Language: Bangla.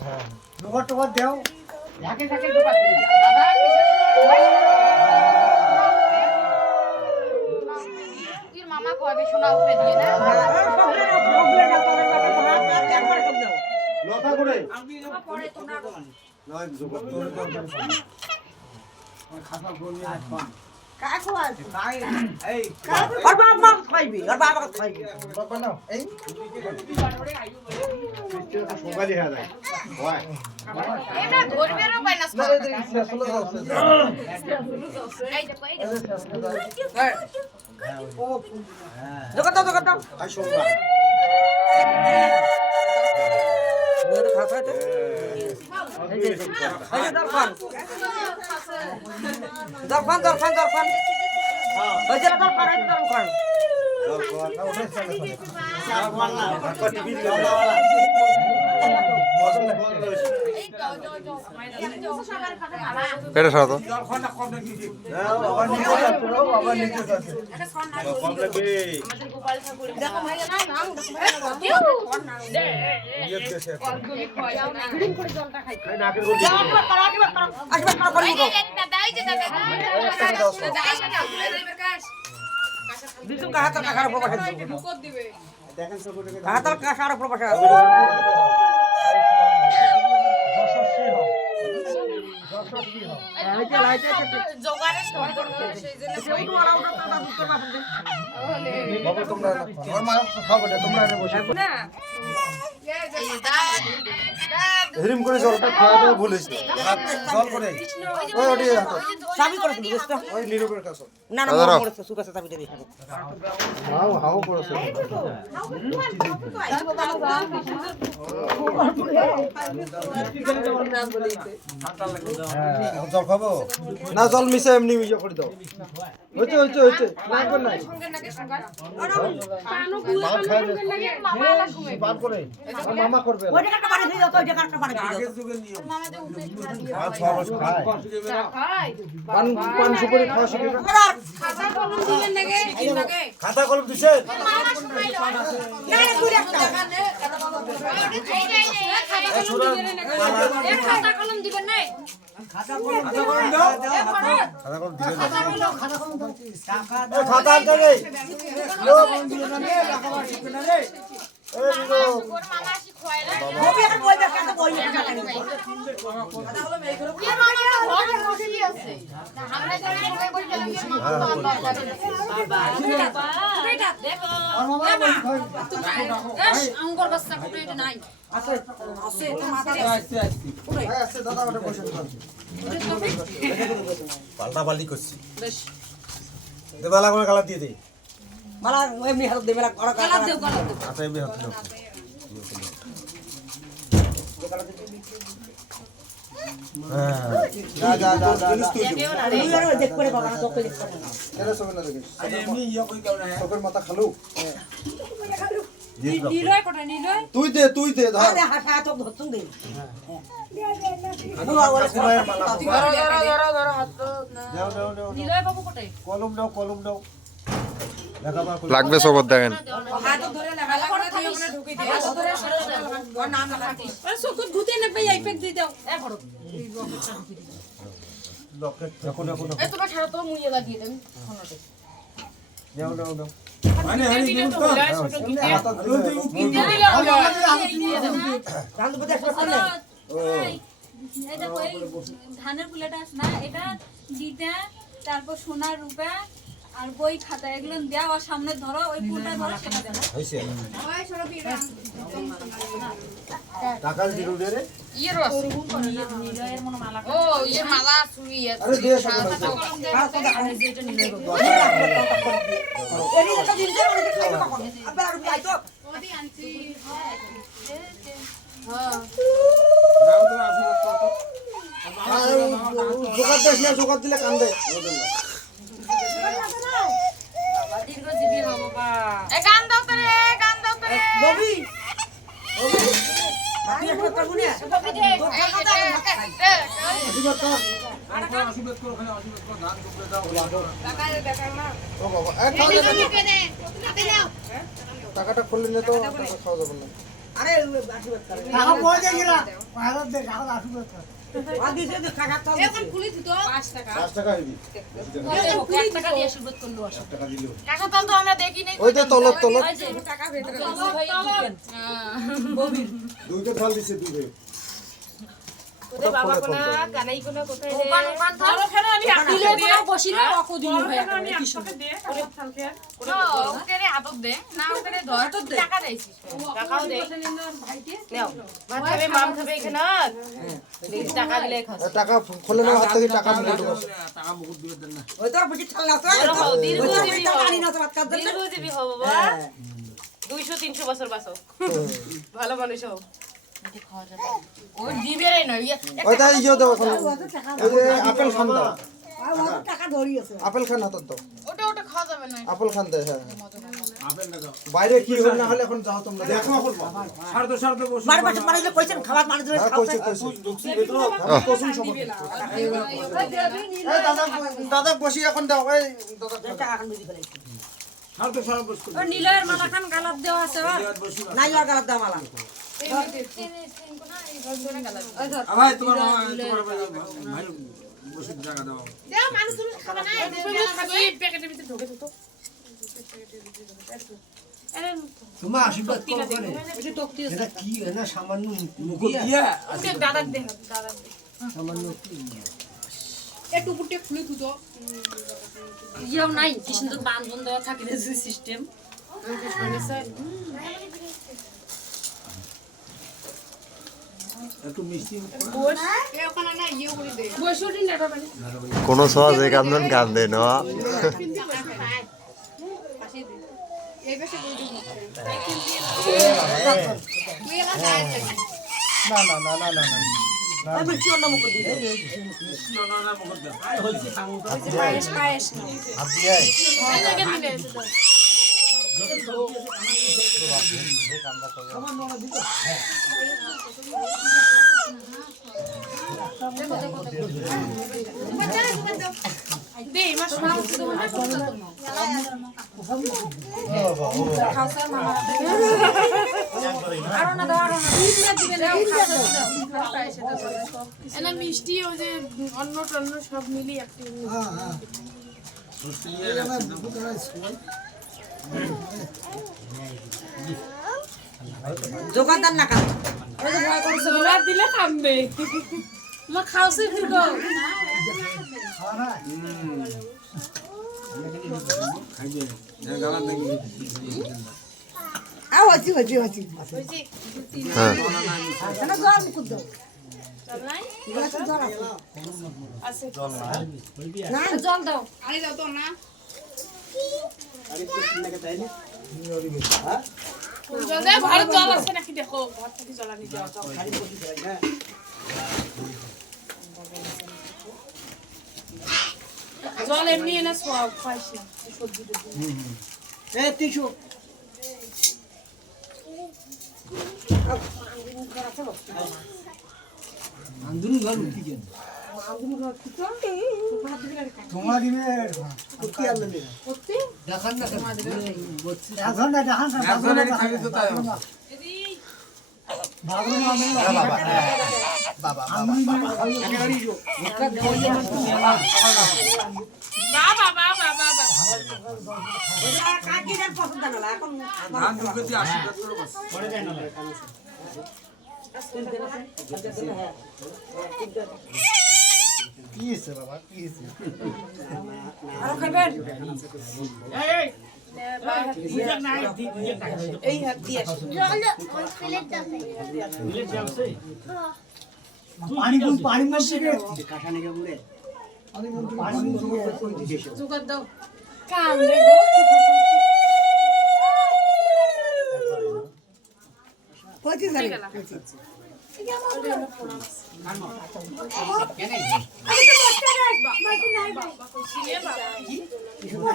হ্যাঁ দোকান টোকান দেও ঝাঁকে ঝাঁকে দোকান দিই দাদা তুই মামা কবে সোনা উপরে দিয়ে না লতা করে পরে তোমরা নয় জোগাড় করে খাতা বলি আইফোন কাকু আছে এই আর বাবা খাইবি আর বাবা খাইবি বাবা নাও এই মোবাইল হ্যাঁ নাই হয় এটা ধরবেরও পাই না না এই শেষ হলো যাচ্ছে এই দেখো এই ও জগত দাও আই সোমবার মেরে খাতা তো এই যে দরখান ওই যে দরখান এটা সরাতো বাবা তোমরা আমার মা খাবো না তোমরা এনে বসে হিরিম করে জলটা খাওয়া তো ভুলিস জল করে ওই ওটি চাবি করে দিবি বুঝছো ওই নিরবের কাছে না না মরে মরে সুকাছে চাবি দিবি হাও হাও করেছে জল খাবো না জল মিশে এমনি ইয়ে করে দাও হইতে না কর নাই মা খায় বাদ করে মামা করবে ওই জায়গাটা বাড়ি দিয়ে দাও তো ওই জায়গাটা বাড়ি দিয়ে দাও আর 6 বছর খায় পান সুপারি খাওয়া শিখে খাতা কলম দিছে খাতা কলম দিবেন না খাতা কলম দিবে খাতা আনতে নেই লোক দিবে না রে লেখাপড়া শিখবে না রে এই দিলো ওর মামা আসি খোয়ায় না ববি এখন বই দেখে তো বই একটা টাকা নিব এর মানে ঘর বসে আছে আমরা জানি বই বই গেলাম এর মামা তো আল্লাহ জানে বেটা দেখো আঙ্গুর বাচ্চা কোটে এটা নাই আছে তো মাথা আছে দাদা ওটা বসে পাল্টা পাল্টি করছি বেশ দেবালা করে কালা দিয়ে দে মালা এমনি হাত দেবে না করা কালা দেও আচ্ছা এমনি হাত দাও যা দেখ করে বাবা না তো দেখ করে না এরা সব না দেখিস এমনি ইয়া কই কাও না সবের মাথা খালু নীলয় কোটে নীলয় তুই দে ধর আরে হাসা তো ধরতুম দে ধরো হাত দাও নীলয় বাবু কোটে কলম দাও লেখাপড়া করে লাগবে সবর দেখেন হাত ধরে লাগা করে দিয়ে ওখানে ঢুকে দিয়ে হাত ধরে ওর নাম লেখা আর সুকুত ধুতে না ভাই আইপেক দিয়ে দাও এ বড় লকেট দেখো এ তোমার ছাড়া তো মুইয়ে লাগিয়ে দেন ফোনতে দাও মানে হানি দিন তো রান্ধ বদে আসলে এটা ওই ধানের কুলাটা আছে না এটা দিতে তারপর সোনার রূপা আর বই খাতা এগুলো দেওয়া আর সামনে ধরো ওই পুরোটা ধরো সেটা দেবো হইছে টাকা দিরু দে রে ইয়ে রস নিলয়ের মনে মালা ও ইয়ে মালা সুই আরে দে সব এরি একটা দিন ধরে অনেক খাইবে কখন আবার আর যাই তো জোগাড় দিলে কান্দে দীর্ঘ জীবী হবো বা এ গান দাও তো রে ববি তুই একটা করবি না ববি দে আশীর্বাদ করো খালি আশীর্বাদ করো ধান টুকরে দাও ও বাবা টাকাটা খুললে তো খাওয়া যাবে না আরে আশীর্বাদ করে টাকা পয়সা গিরা আর দিছে তো টাকা তো এখন খুলি দিত 5 টাকা 5 টাকা হইবি 1 টাকা দিয়ে সুবত করলো 1 টাকা দিলেও টাকা তাল তো আমরা দেখি নাই ওই তো তলত টাকা ভেতরে দুইটা ঢাল দিছে দুই ভাই ওরে বাবা কোনা কানাই কোনা কোথায় রে ওখান থাল ওখানে আমি দিলে কোনা বসিলে ওকো দিল ভাই আমি আপনাকে দে ওরে থালকে ওকে রে হাতত দে না ওকে রে ধর টাকা দেইছিস টাকাও দে নাও ভাত খাবে মাম খাবে এখানে টাকা দিলে খাস টাকা খোলে না হাত থেকে টাকা মুকুট বস টাকা মুকুট দিবে দেন না ওই তোর বুঝি ছাল না তো দীর্ঘজীবী টাকা আনি না তো বাত কাজ দে দীর্ঘজীবী হও বাবা 200-300 বছর বাঁচো ভালো মানুষ হও ওই দিবেই না ওইটা ইয়ে দাও এখন ওই যে আপেল খান দাও আর ও টাকা ধরি আছে আপেল খান হাতত দাও ওটা খাওয়া যাবে না আপেল খান দে হ্যাঁ আপেল না দাও বাইরে কি হল না হলে এখন যাও তোমরা দেখো এখন সারদ বসু বাড়ি পাশে মারিলে কইছেন খাবার মারি ধরে হ্যাঁ কইছি কইছি ঢুকছি ভিতর কোসুন সব এই দাদা দাদা বসি এখন দাও এই দাদা টাকা এখন বুঝি ফেলাইছি সারদ বসু ও নীলয়ের মালা খান গালাত দেওয়া আছে আর বসু নাই আর গালার দাম আলাম ভাই তোমার ভাই বসু টাকা দাও দেও মানুষ খাবে না খাবে প্যাকেটের ভিতরে ঢোকে তো তোমার আশীর্বাদ করো করে এটা কি না সামান্য মুকুট দিয়া দাদা দে দাদা দে সামান্য কি একটু পুটে খুলে তুতো ইয়েও নাই কি সুন্দর বান্ধন দেওয়া থাকে যে সিস্টেম একটু মিষ্টি বস ওখানে না ইয়ে করে দে বসুটি না বাবা কোনো সহজে কান্দন কান্দে না এই পাশে বই দিই না না না না না না আমি কি অন্য মুখ দিই না না মুকুট দাও পায়েস পায়েস হাত দিয়ে এই জায়গা দিলে দে মাস মাস তো না আরো না দাও আরো না দিবে দাও এনা মিষ্টি ও যে অন্ন টন্ন সব মিলি একটু জোগাদার না কাজ সোলা দিলে থামবে মা খাওছে ফিরব খাইবে গালা দেখি আও আছি আছি আছি হ্যাঁ না জল মুখ দাও চল নাই গ্লাসে জল আছে না জল দাও আরে দাও তো না জল দে ভালো জল আছে নাকি দেখো ঘর থেকে জল আনি দাও জল এমনি এনে সব পাইছি সবজি এ টিস্যু আন্দুন ঘর উঠি কেন তোমার দিবে কুটি আনলে দেখান না এখন না দেখান না এখন এর খাইবে তো তাই বাবা বাবা বাবা বাবা কাকি দেন পছন্দ না এখন ধান মুকুট দিয়ে আশীর্বাদ করো বস কি হইছে বাবা কি হইছে আর খাবেন এই হাত দিয়ে পানি কোন পানি মধ্যে কাটা নেগে বলে পানি মধ্যে জোগাড় দাও কাম রে গো কইতে জানি বাবা